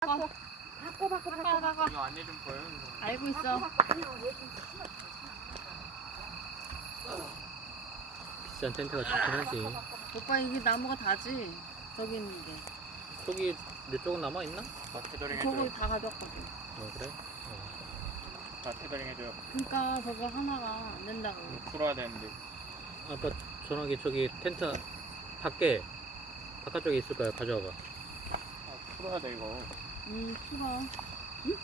바꿔. 바꿔. 이거 안에 좀 보여요? 알고 있어. 비싼 텐트가 좋긴 하지. 오빠 이게 나무가 다지. 저기 있는 게. 저기 내 쪽은 남아 있나? 나 테더링 저거 해줘요. 다 가져갔거든. 그래? 나 테더링 해줘요. 그러니까 저거 하나가 안 된다고. 풀어야 되는데. 아빠 전화기 저기 텐트 밖에 바깥쪽에 있을 거야. 가져와봐. 아, 풀어야 돼 이거. 풀어. 응?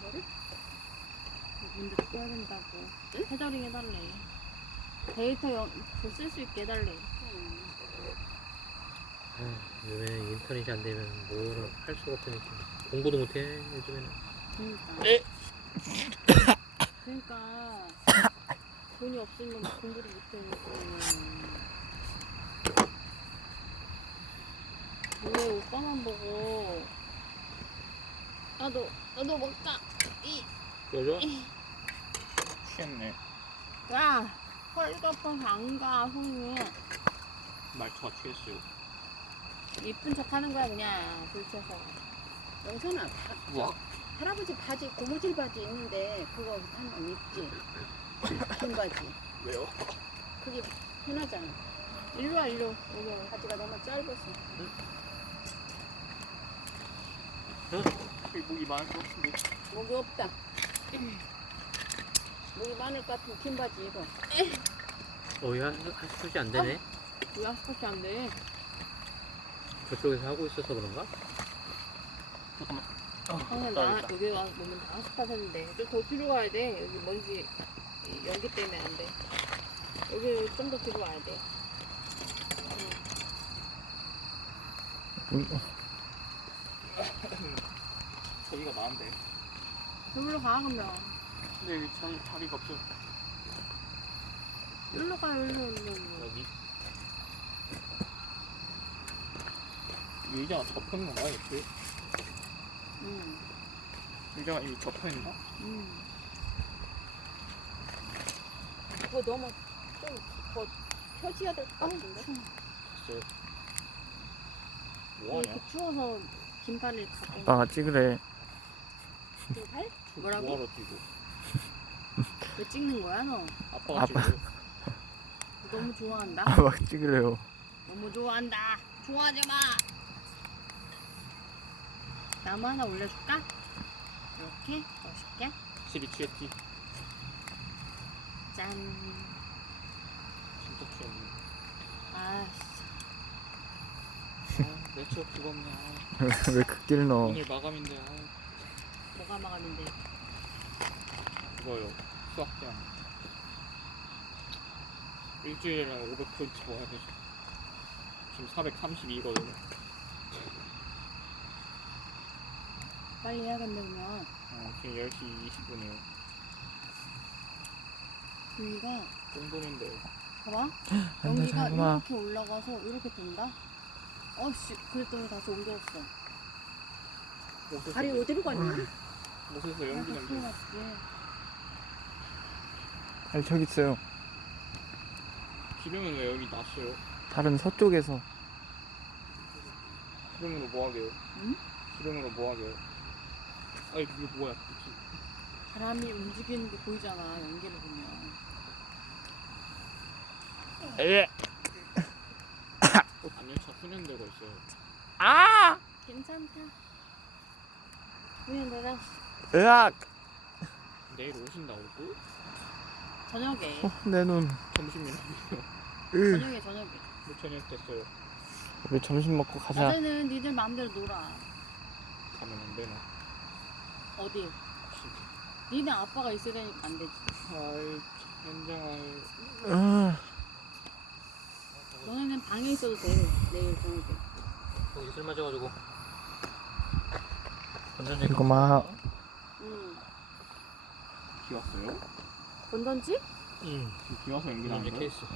뭐를? 문제 써야 된다고. 테더링 해달래. 데이터 쓸 수 있게 해달래. 요즘에 인터넷이 안 되면 뭐를 할 수가 없으니까 공부도 못해 요즘에는. 그러니까. 에? 그러니까 돈이 없으면 공부를 못하니까. 왜 오빠만 보고 나도 먹자. 여자? 취했네. 야, 허리가 아파서 안 가, 손이. 말투가 취했어요. 이쁜 척 하는 거야, 그냥. 불쳐서. 영선아, 우와. 할아버지 바지, 고무줄 바지 있는데 그거 한번 입지. 긴 바지. 왜요? 그게 편하잖아. 일로 와, 일로. 여기 와. 바지가 너무 짧아서. 목이 많을 것 같은데. 목이 없다. 목이 많을 것 같은 긴 바지 입어. 핫스팟이 안 되네. 왜 핫스팟이 안 돼? 저쪽에서 하고 있어서 그런가? 잠깐만. 나 됐다. 여기 와 보면 다 핫스팟 했는데. 더 뒤로 가야 돼. 여기 먼지, 연기 때문에 안 돼. 여기 좀 더 뒤로 와야 돼. 저기가 나은데. 여기로 가, 그러면. 근데 여기 자리가 없어. 여기로 가, 여기로. 여기. 이 의자가 접혀있는 건가 이렇게? 응. 의자가 이미 접혀있나? 응. 그거 너무 좀 더 펴지야 될 것 같은데. 됐어요. 왜 뭐하냐? 이렇게 추워서 긴팔을 갖고. 아빠가 찍으래. 긴팔? 뭐라고? 뭐하러 뛰고? 왜 찍는 거야, 너? 아빠가 아빠. 찍어요. 너무 좋아한다. 아빠가 찍으래요. 너무 좋아한다. 좋아하지 마. 나무 하나 올려줄까? 이렇게 멋있게. 확실히 취했지. 짠. 진짜 취했네. 아, 내 취업 죽었네. 왜 극딜 넣어? 오늘 마감인데. 뭐가 마감인데. 그거요. 수학장. 일주일에는 500포인트 모아야 돼. 지금 432거든요. 빨리 해야겠네, 그러면. 지금 10시 20분이에요. 여기가, 정도인데. 봐봐. 안돼 연기가 잠깐만. 이렇게 올라가서 이렇게 된다? 어씨, 그랬더니 다시 옮겼어. 발이 어디로 갔니? 못해서 연기 큰일 냄새. 났지. 아니 저기 있어요. 기름은 왜 여기 놨어요? 다른 서쪽에서. 기름으로 뭐 하게요? 응? 기름으로 뭐 하게요? 아니 이게 뭐야? 그치? 바람이 움직이는 게 보이잖아, 연기를 보면. 에. 아니요, 저 훈련되고 있어요. 아! 괜찮다. 그냥 내가 으악! 내일 오신다고? 저녁에, 내 눈. 점심이라고요. 으. 저녁에. 몇 저녁 됐어요? 우리 점심 먹고 가자. 낮에는 니들 마음대로 놀아. 가면 안 되나? 어디? 니네 아빠가 있어야 되니까 안 되지. 아이, 현장을. 으. 너네는 방에 있어도 돼, 내일 저녁에. 거기 술 마셔가지고. 이거 막 응. 비 왔어요? 건던지? 응. 비 와서 연기 나는 이렇게 거야? 있어.